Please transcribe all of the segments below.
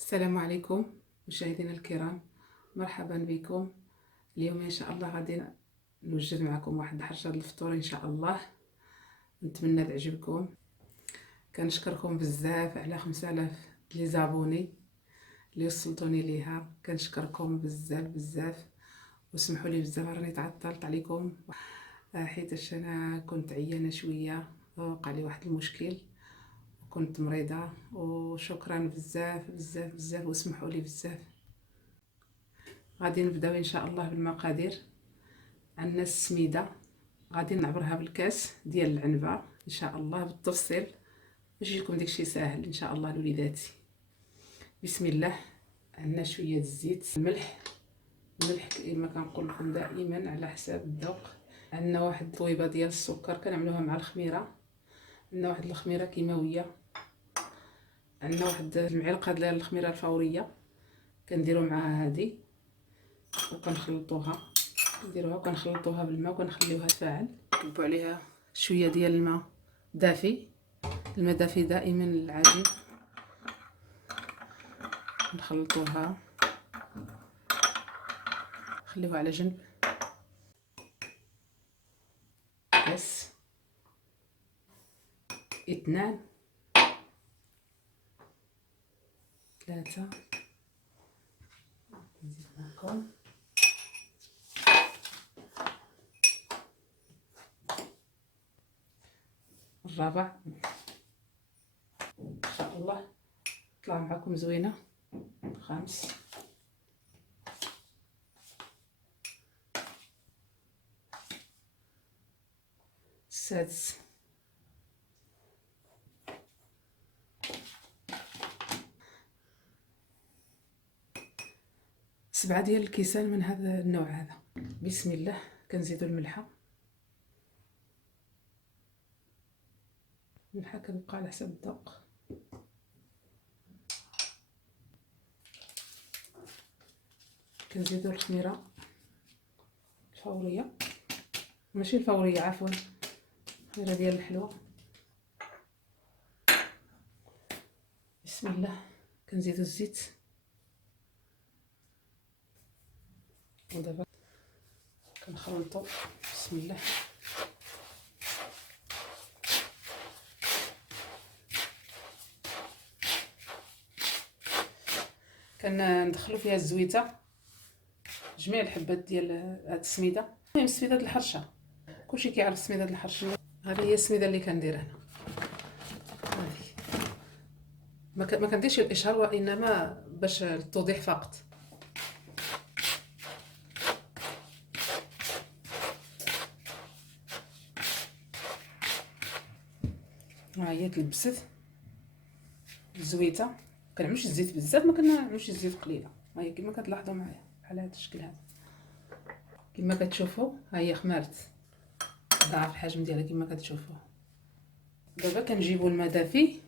السلام عليكم مشاهدينا الكرام، مرحبا بكم. اليوم ان شاء الله غادي نوجد معكم واحد الحرشه الفطور ان شاء الله، نتمنى تعجبكم. كنشكركم بزاف على 5000 لي زابوني اللي وصلتوني ليها، كنشكركم بزاف بزاف. وسمحوا لي بزاف راني تعطلت عليكم حيت انا كنت عيانه شويه، وقع لي واحد المشكل، كنت مريضه. وشكرا بزاف بزاف بزاف واسمحوا لي بزاف. غادي نبداو ان شاء الله بالمقادير. عندنا السميده، غادي نعبرها بالكاس ديال العنبه ان شاء الله بالتفصيل باش يجيكم داكشي ساهل ان شاء الله لوليداتي. بسم الله. عندنا شويه الزيت، الملح كما كنقول لكم دائما على حساب الذوق. عندنا واحد طويبه ديال السكر كنعملوها مع الخميره. عندنا واحد الخميره كيماويه. عندنا واحد المعلقه ديال الخميره الفوريه كنديروا معها هذه وكنخلطوها، نديروها وكنخلطوها بالماء وكنخليوها تفاعل. نكبوا عليها شويه ديال الماء دافي، الماء دافي دائما للعجين. نخلطوها نخليوها على جنب. بس 2 3 نزيد معكم الرابع ان شاء الله طلع معكم زوينه. 5 6 7 ديال الكيسان من هذا النوع هذا. بسم الله. كنزيدوا الملحه كتبقى على حسب الذوق. كنزيدوا الخميره الفوريه، ماشي الفوريه عفوا، الخميره ديال الحلوى. بسم الله. كنزيدوا الزيت ودابا كنخلطوا. بسم الله. كندخلوا فيها الزويته، جميع الحبات ديال هاد السميده. المهم سميده الحرشه، كلشي كيعرف سميده الحرشه. هذه هي السميده اللي كندير هنا. هذه ما كنديرش الاشهار، وانما باش التوضيح فقط. ها هي تلبست الزويته. كنعملوش الزيت بزاف، ما كنعملوش الزيت قليله. ها هي كما كتلاحظوا معايا بحال هذا الشكل هذا. كما كتشوفوا ها هي خمارت ضعف الحجم ديالها كما كتشوفوا. دابا كنجيبوا الماء دافي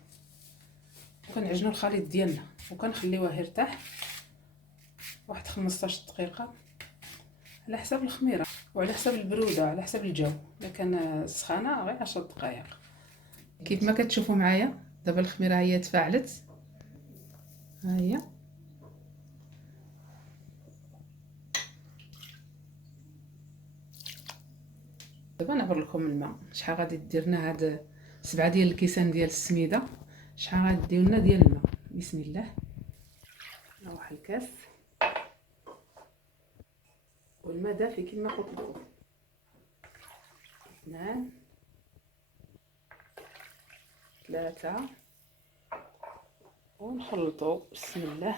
وكنعجنوا الخليط ديالنا وكنخليوه يرتاح واحد 15 دقيقه على حسب الخميره وعلى حسب البروده وعلى حسب الجو. الا كان سخانه غير 10 دقائق. كيف ما كتشوفوا معايا دابا الخميره هي تفاعلت. ها هي دابا نعبر لكم الماء. شحال غادي دير لنا هاد 7 ديال الكيسان ديال السميده، شحال غادي دير لنا ديال الماء. بسم الله. ها واحد الكاس والماء دافي كما قلت لكم. 2 3 ونخلطوا. بسم الله.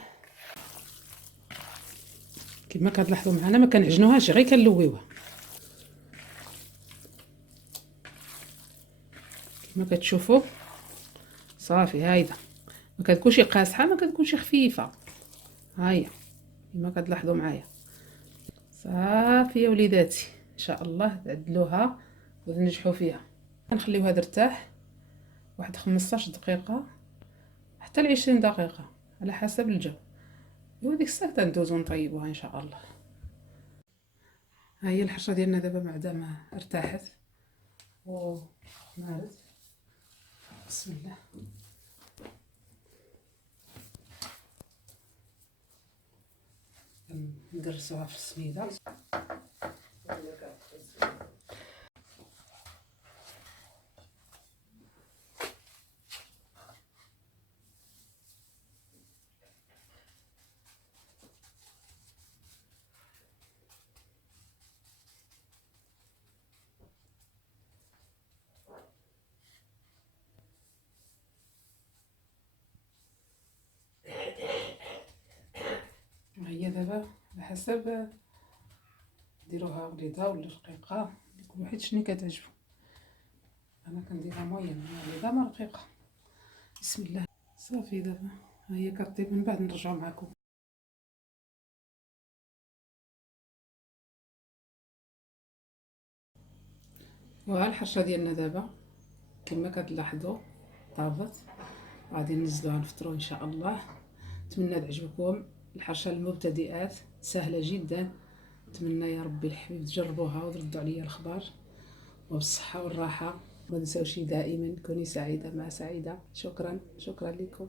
كما كتلاحظوا معنا ما كنعجنوهاش، غير كنلويوها كما كتشوفوا. صافي هايده ما كتكونش قاصحه، ما كتكونش خفيفه. ها هي كما كتلاحظوا معايا. صافي يا وليداتي، ان شاء الله تعدلوها وتنجحوا فيها. نخليوها ترتاح واحد 15 دقيقه حتى ل 20 دقيقه على حسب الجو. وديك الساعه تندوزو نطيبوها ان شاء الله. ها هي الحرشه ديالنا دابا بعدما ارتاحت وخمارت. بسم الله. ندرسوها في السميده. هي دابا على حسب ديروها بيضاء ولا رقيقه، كل واحد شنو كتعجبو. انا كنديرها موين بيضاء ما رقيقه. بسم الله. صافي دابا ها هي كطيب، من بعد نرجعو معكم. وها الحشه ديالنا دابا كما كتلاحظوا طابت، غادي ننزلوها نفطروا ان شاء الله. نتمنى تعجبكم الحرشه للمبتدئات، سهله جدا. نتمنى يا ربي الحبيب تجربوها وتردوا عليا الخبر، وبالصحه والراحه. ما تنساوش دائما كوني سعيده مع سعيده. شكرا لكم.